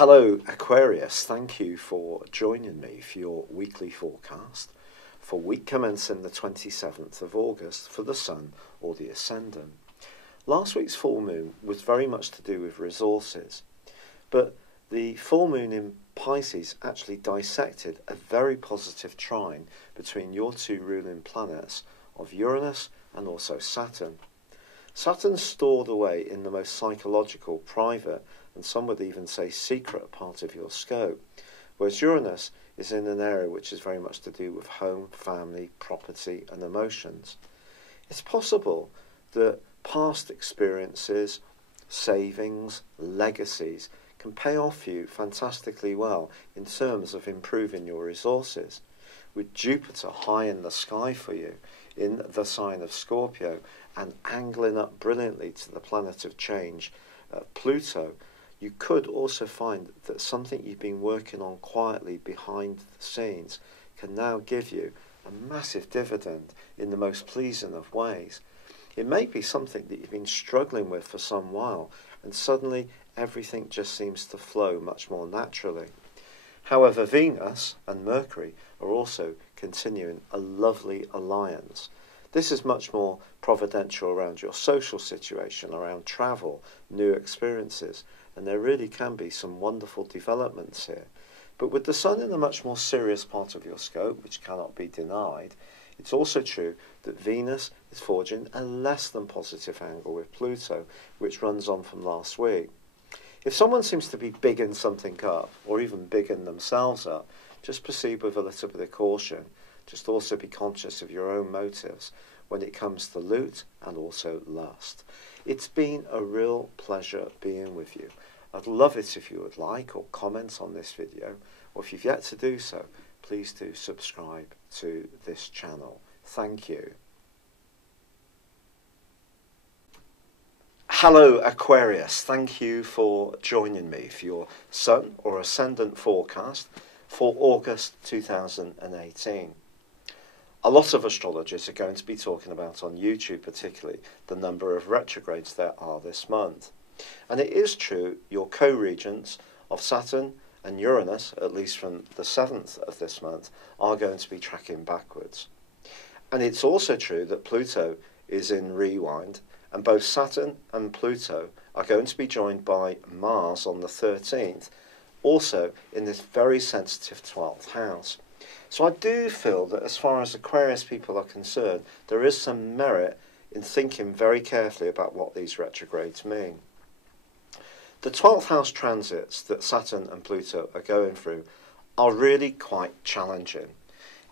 Hello Aquarius, thank you for joining me for your weekly forecast for week commencing the 27th of August for the Sun or the Ascendant. Last week's full moon was very much to do with resources, but the full moon in Pisces actually dissected a very positive trine between your two ruling planets of Uranus and also Saturn. Saturn's stored away in the most psychological, private, and some would even say secret part of your scope, whereas Uranus is in an area which is very much to do with home, family, property and emotions. It's possible that past experiences, savings, legacies can pay off you fantastically well in terms of improving your resources. With Jupiter high in the sky for you in the sign of Scorpio and angling up brilliantly to the planet of change, Pluto, you could also find that something you've been working on quietly behind the scenes can now give you a massive dividend in the most pleasing of ways. It may be something that you've been struggling with for some while, and suddenly everything just seems to flow much more naturally. However, Venus and Mercury are also continuing a lovely alliance. This is much more providential around your social situation, around travel, new experiences, and there really can be some wonderful developments here. But with the Sun in a much more serious part of your scope, which cannot be denied, it's also true that Venus is forging a less than positive angle with Pluto, which runs on from last week. If someone seems to be bigging something up, or even bigging themselves up, just proceed with a little bit of caution. Just also be conscious of your own motives when it comes to loot and also lust. It's been a real pleasure being with you. I'd love it if you would like or comment on this video, or if you've yet to do so, please do subscribe to this channel. Thank you. Hello Aquarius, thank you for joining me for your Sun or Ascendant forecast for August 2018. A lot of astrologers are going to be talking about on YouTube particularly the number of retrogrades there are this month. And it is true your co-regents of Saturn and Uranus, at least from the 7th of this month, are going to be tracking backwards. And it's also true that Pluto is in rewind, and both Saturn and Pluto are going to be joined by Mars on the 13th, also in this very sensitive 12th house. So I do feel that as far as Aquarius people are concerned, there is some merit in thinking very carefully about what these retrogrades mean. The 12th house transits that Saturn and Pluto are going through are really quite challenging.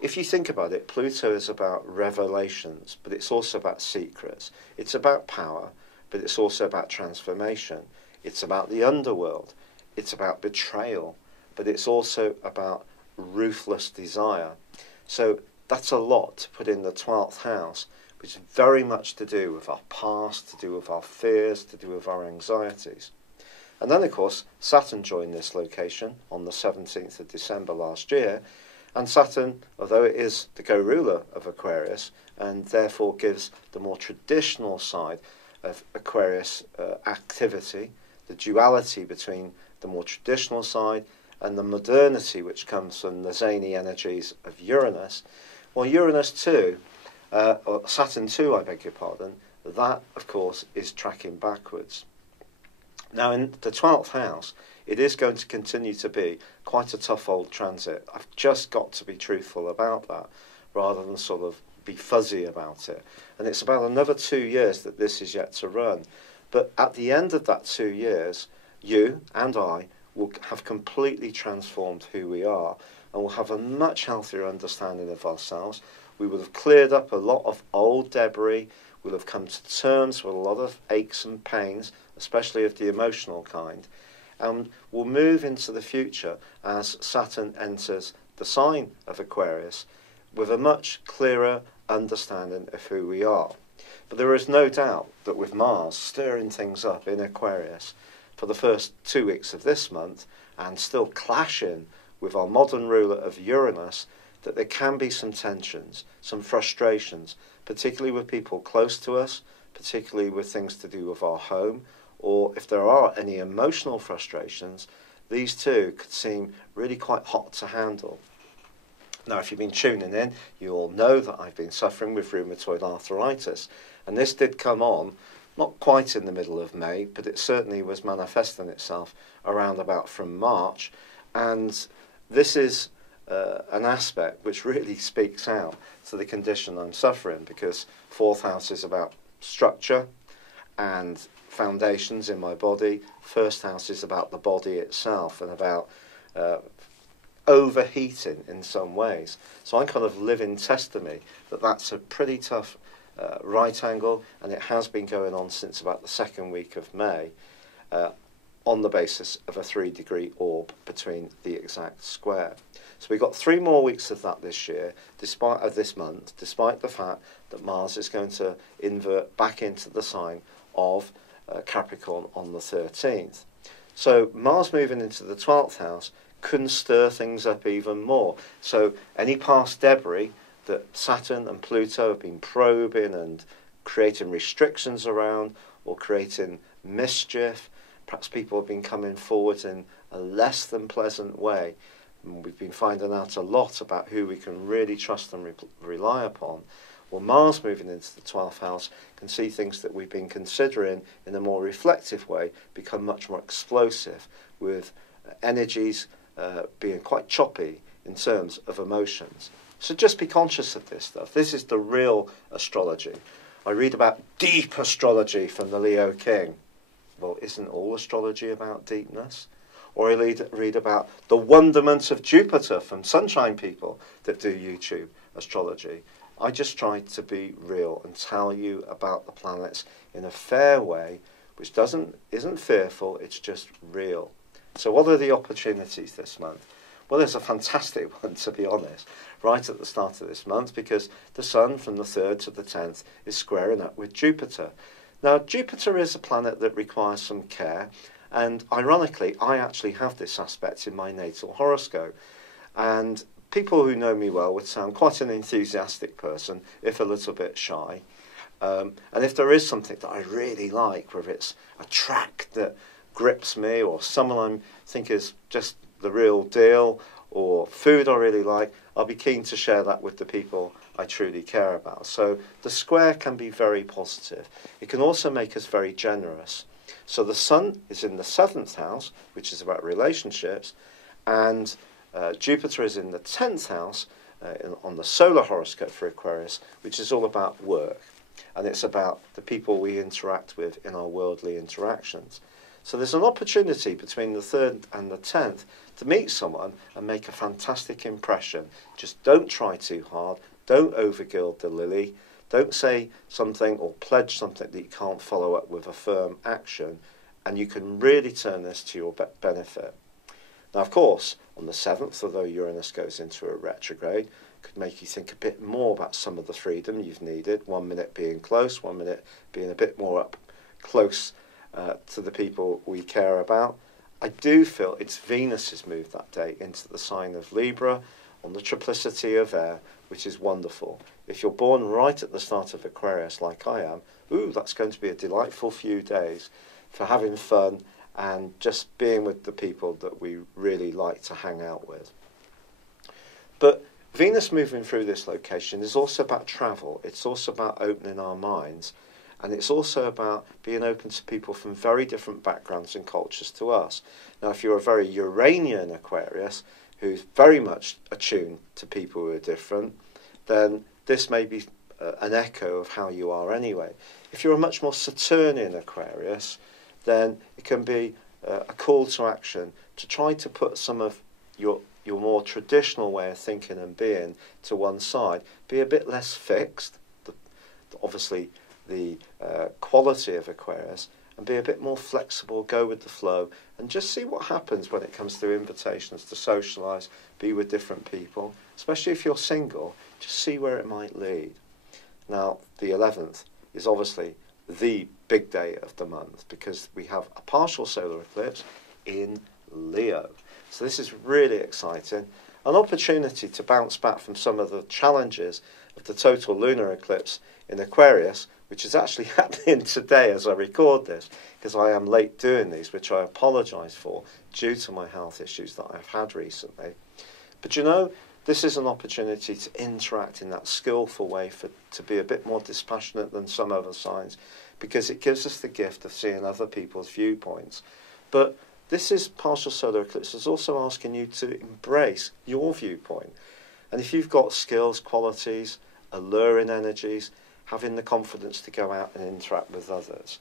If you think about it, Pluto is about revelations, but it's also about secrets. It's about power, but it's also about transformation. It's about the underworld. It's about betrayal, but it's also about ruthless desire. So that's a lot to put in the 12th house, which is very much to do with our past, to do with our fears, to do with our anxieties. And then, of course, Saturn joined this location on the 17th of December last year, and Saturn, although it is the co-ruler of Aquarius, and therefore gives the more traditional side of Aquarius activity, the duality between the more traditional side and the modernity which comes from the zany energies of Uranus. Well, Uranus too, or Saturn too, I beg your pardon, that, of course, is tracking backwards. Now, in the 12th house, it is going to continue to be quite a tough old transit. I've just got to be truthful about that, rather than sort of be fuzzy about it. And it's about another 2 years that this is yet to run. But at the end of that 2 years, you and I will have completely transformed who we are, and will have a much healthier understanding of ourselves. We will have cleared up a lot of old debris. We'll have come to terms with a lot of aches and pains, especially of the emotional kind, and we'll move into the future as Saturn enters the sign of Aquarius with a much clearer understanding of who we are. But there is no doubt that with Mars stirring things up in Aquarius for the first 2 weeks of this month, and still clashing with our modern ruler of Uranus, that there can be some tensions, some frustrations, particularly with people close to us, particularly with things to do with our home, or if there are any emotional frustrations, these two could seem really quite hot to handle. Now, if you've been tuning in, you all know that I've been suffering with rheumatoid arthritis, and this did come on not quite in the middle of May, but it certainly was manifesting itself around about from March, and this is an aspect which really speaks out to the condition I'm suffering, because fourth house is about structure and foundations in my body. First house is about the body itself and about overheating in some ways. So I'm kind of living testimony that that's a pretty tough right angle, and it has been going on since about the second week of May, on the basis of a 3-degree orb between the exact square. So we've got 3 more weeks of that this year, despite this month, despite the fact that Mars is going to invert back into the sign of Capricorn on the 13th. So Mars moving into the 12th house can stir things up even more. So any past debris that Saturn and Pluto have been probing and creating restrictions around, or creating mischief, perhaps people have been coming forward in a less than pleasant way. And we've been finding out a lot about who we can really trust and rely upon. Well, Mars moving into the 12th house can see things that we've been considering in a more reflective way become much more explosive, with energies being quite choppy in terms of emotions. So just be conscious of this stuff. This is the real astrology. I read about deep astrology from the Leo King. Well, isn't all astrology about deepness? Or I read about the wonderment of Jupiter from Sunshine People that do YouTube astrology. I just try to be real and tell you about the planets in a fair way, which isn't fearful, it's just real. So what are the opportunities this month? Well, there's a fantastic one, to be honest, right at the start of this month, because the Sun from the 3rd to the 10th is squaring up with Jupiter. Now, Jupiter is a planet that requires some care, and ironically, I actually have this aspect in my natal horoscope. And people who know me well would say I'm quite an enthusiastic person, if a little bit shy. And if there is something that I really like, whether it's a track that grips me, or someone I think is just the real deal, or food I really like, I'll be keen to share that with the people I truly care about. So the square can be very positive. It can also make us very generous. So the Sun is in the 7th house, which is about relationships, and Jupiter is in the 10th house on the solar horoscope for Aquarius, which is all about work. And it's about the people we interact with in our worldly interactions. So there's an opportunity between the 3rd and the 10th to meet someone and make a fantastic impression. Just don't try too hard. Don't overgild the lily. Don't say something or pledge something that you can't follow up with a firm action. And you can really turn this to your benefit. Now, of course, on the 7th, although Uranus goes into a retrograde, could make you think a bit more about some of the freedom you've needed. 1 minute being close, 1 minute being a bit more up close to the people we care about. I do feel it's Venus has moved that day into the sign of Libra on the triplicity of air, which is wonderful. If you're born right at the start of Aquarius like I am, that's going to be a delightful few days for having fun and just being with the people that we really like to hang out with. But Venus moving through this location is also about travel. It's also about opening our minds. And it's also about being open to people from very different backgrounds and cultures to us. Now, if you're a very Uranian Aquarius, who's very much attuned to people who are different, then this may be an echo of how you are anyway. If you're a much more Saturnian Aquarius, then it can be a call to action to try to put some of your more traditional way of thinking and being to one side, be a bit less fixed, obviously the quality of Aquarius, and be a bit more flexible, go with the flow, and just see what happens when it comes to invitations to socialise, be with different people, especially if you're single, just see where it might lead. Now, the 11th is obviously the big day of the month, because we have a partial solar eclipse in Leo. So this is really exciting. An opportunity to bounce back from some of the challenges of the total lunar eclipse in Aquarius, which is actually happening today as I record this, because I am late doing these, which I apologise for due to my health issues that I've had recently. But you know, this is an opportunity to interact in that skillful way, to be a bit more dispassionate than some other signs, because it gives us the gift of seeing other people's viewpoints. But this is partial solar eclipse. It's also asking you to embrace your viewpoint. And if you've got skills, qualities, alluring energies, having the confidence to go out and interact with others.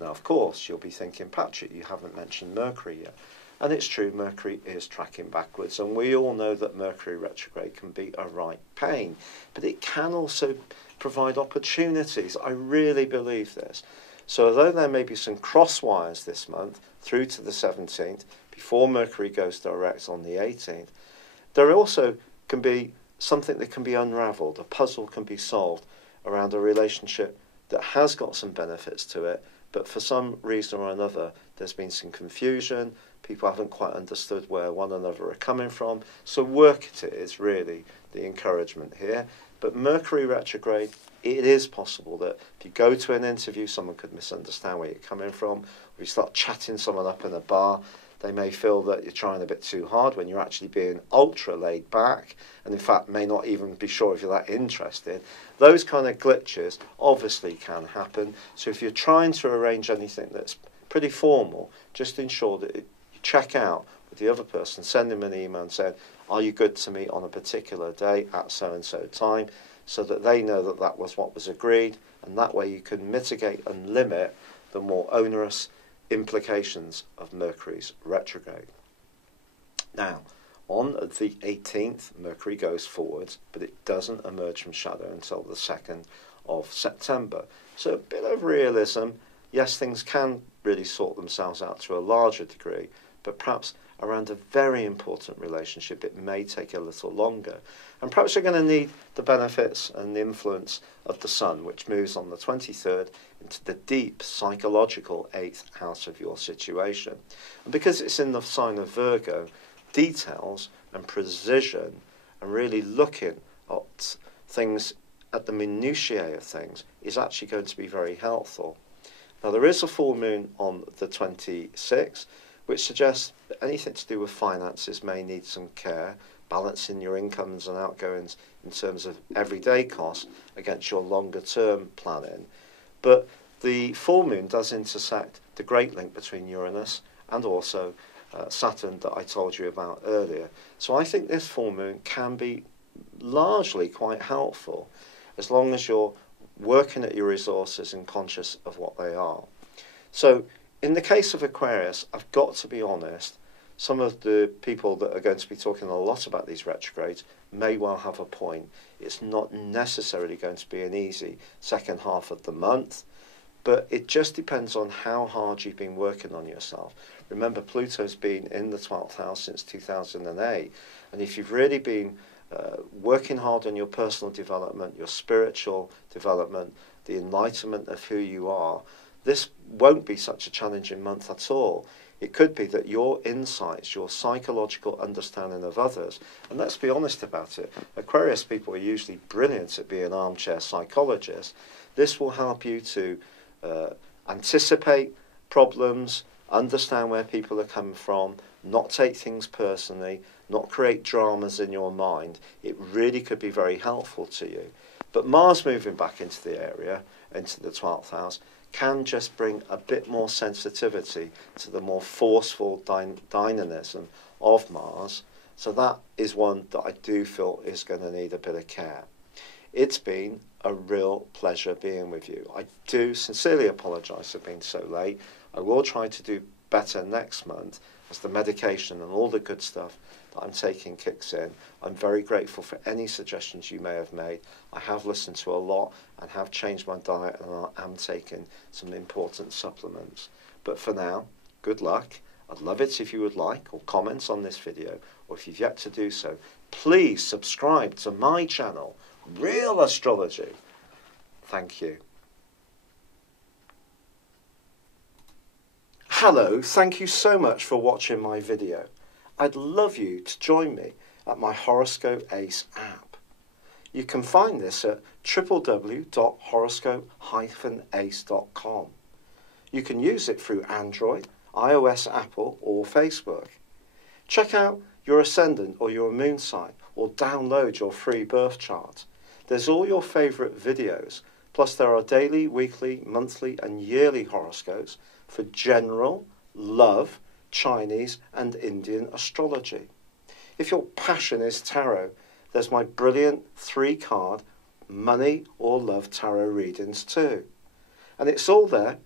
Now, of course, you'll be thinking, Patrick, you haven't mentioned Mercury yet. And it's true, Mercury is tracking backwards, and we all know that Mercury retrograde can be a right pain, but it can also provide opportunities. I really believe this. So although there may be some cross wires this month through to the 17th, before Mercury goes direct on the 18th, there also can be something that can be unravelled, a puzzle can be solved around a relationship that has got some benefits to it, but for some reason or another there's been some confusion, people haven't quite understood where one another are coming from, so work at it is really the encouragement here. But Mercury retrograde, it is possible that if you go to an interview, someone could misunderstand where you're coming from, or you start chatting someone up in a bar, they may feel that you're trying a bit too hard when you're actually being ultra laid back, and in fact may not even be sure if you're that interested. Those kind of glitches obviously can happen. So if you're trying to arrange anything that's pretty formal, just ensure that you check out with the other person, send them an email and say, are you good to meet on a particular day at so-and-so time, so that they know that that was what was agreed, and that way you can mitigate and limit the more onerous implications of Mercury's retrograde. Now, on the 18th, Mercury goes forwards, but it doesn't emerge from shadow until the 2nd of September. So a bit of realism. Yes, things can really sort themselves out to a larger degree, but perhaps around a very important relationship it may take a little longer. And perhaps you're going to need the benefits and the influence of the Sun, which moves on the 23rd into the deep psychological 8th house of your situation. And because it's in the sign of Virgo, details and precision and really looking at things, at the minutiae of things, is actually going to be very helpful. Now, there is a full moon on the 26th, which suggests that anything to do with finances may need some care, balancing your incomes and outgoings in terms of everyday costs against your longer term planning. But the full moon does intersect the great link between Uranus and also Saturn that I told you about earlier. So I think this full moon can be largely quite helpful as long as you're working at your resources and conscious of what they are. So in the case of Aquarius, I've got to be honest, some of the people that are going to be talking a lot about these retrogrades may well have a point. It's not necessarily going to be an easy second half of the month, but it just depends on how hard you've been working on yourself. Remember, Pluto's been in the 12th house since 2008, and if you've really been working hard on your personal development, your spiritual development, the enlightenment of who you are, this won't be such a challenging month at all. It could be that your insights, your psychological understanding of others, and let's be honest about it, Aquarius people are usually brilliant at being armchair psychologists. This will help you to anticipate problems, understand where people are coming from, not take things personally, not create dramas in your mind. It really could be very helpful to you. But Mars moving back into the area, into the 12th house, can just bring a bit more sensitivity to the more forceful dynamism of Mars. So that is one that I do feel is going to need a bit of care. It's been a real pleasure being with you. I do sincerely apologise for being so late. I will try to do better next month as the medication and all the good stuff that I'm taking kicks in. I'm very grateful for any suggestions you may have made. I have listened to a lot and have changed my diet, and I am taking some important supplements. But for now, good luck. I'd love it if you would like or comments on this video, or if you've yet to do so, please subscribe to my channel, Real Astrology. Thank you. Hello, thank you so much for watching my video. I'd love you to join me at my Horoscope Ace app. You can find this at www.horoscope-ace.com. You can use it through Android, iOS, Apple or Facebook. Check out your ascendant or your moon sign or download your free birth chart. There's all your favourite videos, plus there are daily, weekly, monthly and yearly horoscopes for general, love, Chinese and Indian astrology. If your passion is tarot, there's my brilliant 3-card money or love tarot readings too. And it's all there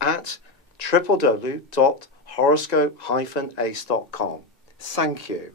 at www.horoscope-ace.com. Thank you.